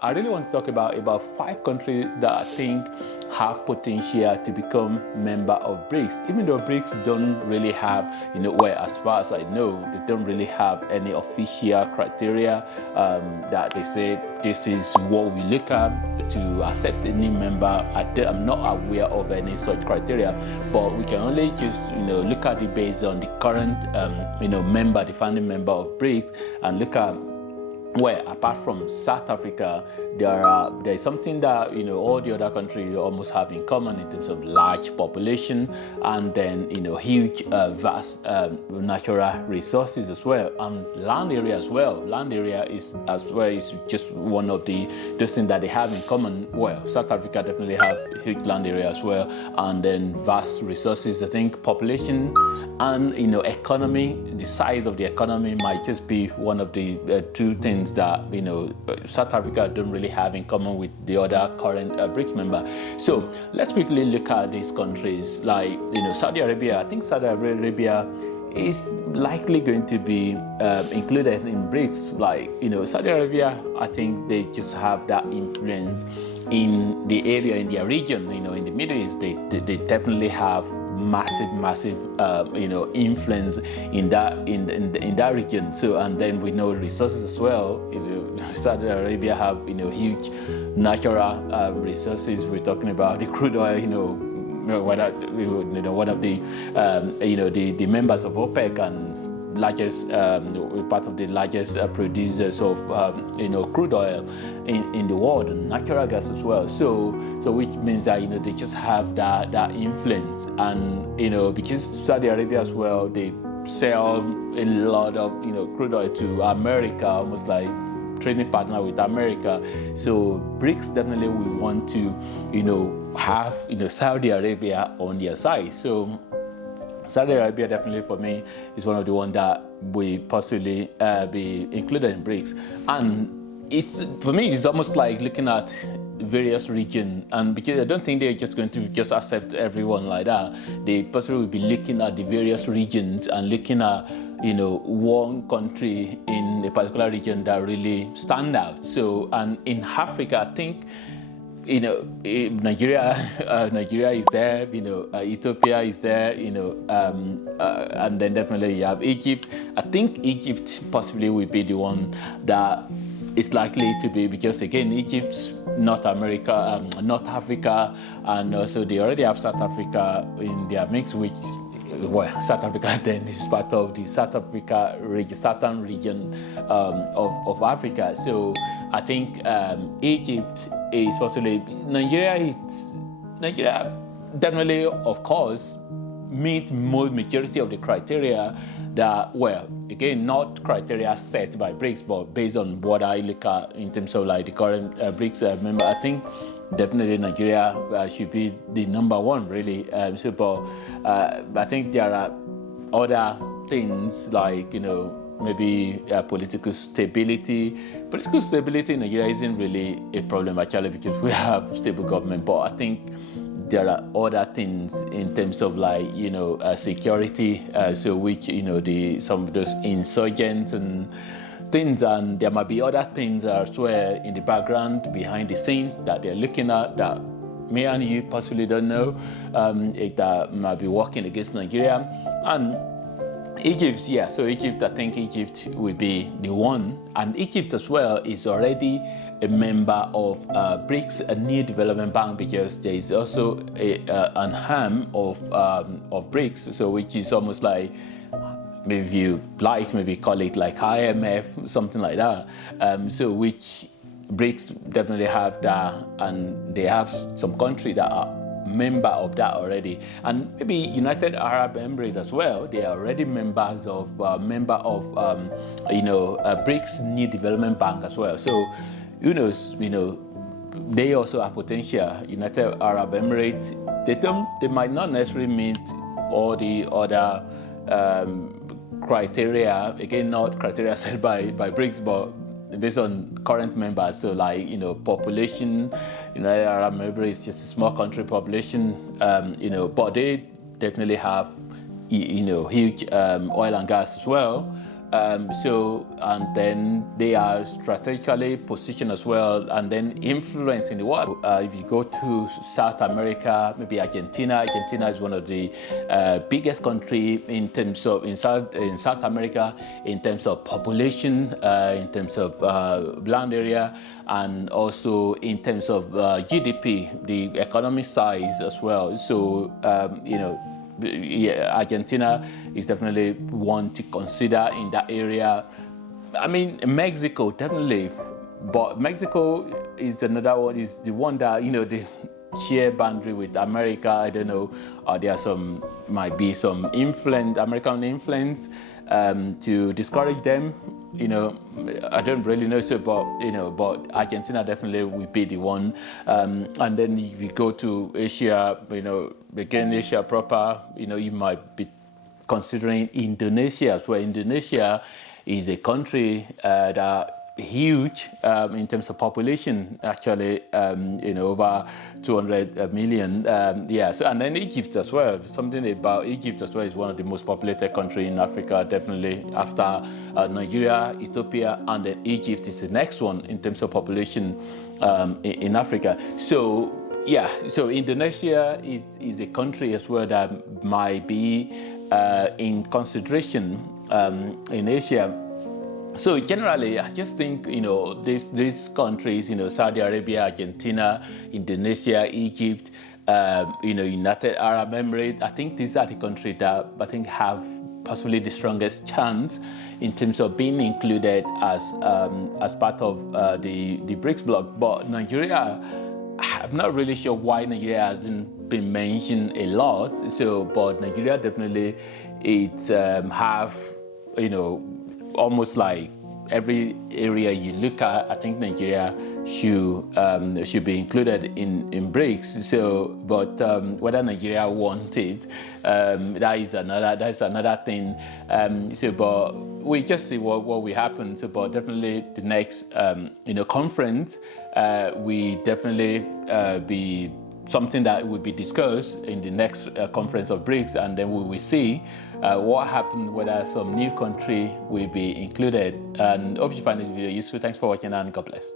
I really want to talk about 5 countries that I think have potential to become member of BRICS. Even though BRICS don't really have, well, as far as I know, they don't really have any official criteria that they say this is what we look at to accept any member. I'm not aware of any such criteria, but we can only just, look at it based on the current, the founding member of BRICS, and look at where, apart from South Africa, there is something that all the other countries almost have in common in terms of large population, and then huge vast natural resources as well, and land area as well. Land area is just one of those things that they have in common. Well, South Africa definitely have a huge land area as well, and then vast resources. I think population and economy, the size of the economy might just be one of the two things that South Africa don't really have in common with the other current BRICS member. So let's quickly look at these countries like Saudi Arabia. I think Saudi Arabia is likely going to be included in BRICS. Like Saudi Arabia, I think they just have that influence in the area, in their region. In the Middle East, they definitely have massive influence in that region. So, and then we know resources as well. Saudi Arabia have huge natural resources. We're talking about the crude oil. One of the the members of OPEC and largest part of the largest producers of crude oil in the world, and natural gas as well. So which means that they just have that influence, and because Saudi Arabia as well, they sell a lot of crude oil to America, almost like trading partner with America. So BRICS definitely will want to have Saudi Arabia on their side. So Saudi Arabia definitely for me is one of the ones that will possibly be included in BRICS. And for me it's almost like looking at various regions, and because I don't think they're just going to just accept everyone like that. They possibly will be looking at the various regions and looking at one country in a particular region that really stand out. So, and in Africa, I think Nigeria is there, Ethiopia is there, and then definitely you have Egypt. I think Egypt possibly will be the one that is likely to be, because again, Egypt, North Africa, and also they already have South Africa in their mix, which, well, South Africa then is part of the Southern region of Africa. So I think Egypt is possibly Nigeria definitely, of course, meet majority of the criteria that, well, again, not criteria set by BRICS, but based on what I look at in terms of like the current BRICS member. I think definitely Nigeria should be the number one, really. But I think there are other things like maybe political stability. Political stability in Nigeria isn't really a problem actually, because we have stable government. But I think there are other things in terms of like security. So which some of those insurgents and things, and there might be other things as well in the background behind the scene that they're looking at that me and you possibly don't know, that might be working against Nigeria. And Egypt, yeah, so Egypt, I think Egypt will be the one, and Egypt as well is already a member of BRICS, a new development bank, because there is also an arm of BRICS, so which is almost like, maybe you like, maybe call it like IMF, something like that. So which BRICS definitely have that, and they have some countries that are member of that already, and maybe United Arab Emirates as well. They are already members of BRICS New Development Bank as well. So who knows? They also have potential. United Arab Emirates, they might not necessarily meet all the other criteria. Again, not criteria set by BRICS, but based on current members. So like population, Arab Emirates is just a small country population, but they definitely have huge oil and gas as well. And then they are strategically positioned as well, and then influence in the world. If you go to South America, maybe Argentina is one of the biggest country in terms of in South America, in terms of population, in terms of land area, and also in terms of GDP, the economic size as well. So yeah, Argentina is definitely one to consider in that area. I mean, Mexico definitely, but Mexico is another one. Is the one that they share boundary with America. I don't know. Might be some American influence to discourage them. I don't really know. So, but Argentina definitely will be the one. And then if you go to Asia, again Asia proper, you might be considering Indonesia as well. Indonesia is a country that huge in terms of population, actually, over 200 million. So, and then Egypt as well. Something about Egypt as well is one of the most populated countries in Africa, definitely after Nigeria, Ethiopia, and then Egypt is the next one in terms of population in Africa. So yeah, so Indonesia is a country as well that might be in consideration in Asia. So generally, I just think, these countries, Saudi Arabia, Argentina, Indonesia, Egypt, United Arab Emirates, I think these are the countries that I think have possibly the strongest chance in terms of being included as part of the BRICS bloc. But Nigeria, I'm not really sure why Nigeria hasn't been mentioned a lot. So, but Nigeria definitely, have, almost like every area you look at, I think Nigeria should be included in BRICS. So, but whether Nigeria wants it, that's another thing. But we just see what will happen. So, but definitely the next conference, we definitely be something that will be discussed in the next conference of BRICS, and then we will see what happened, whether some new country will be included. And hope you find this video useful. Thanks for watching, and God bless.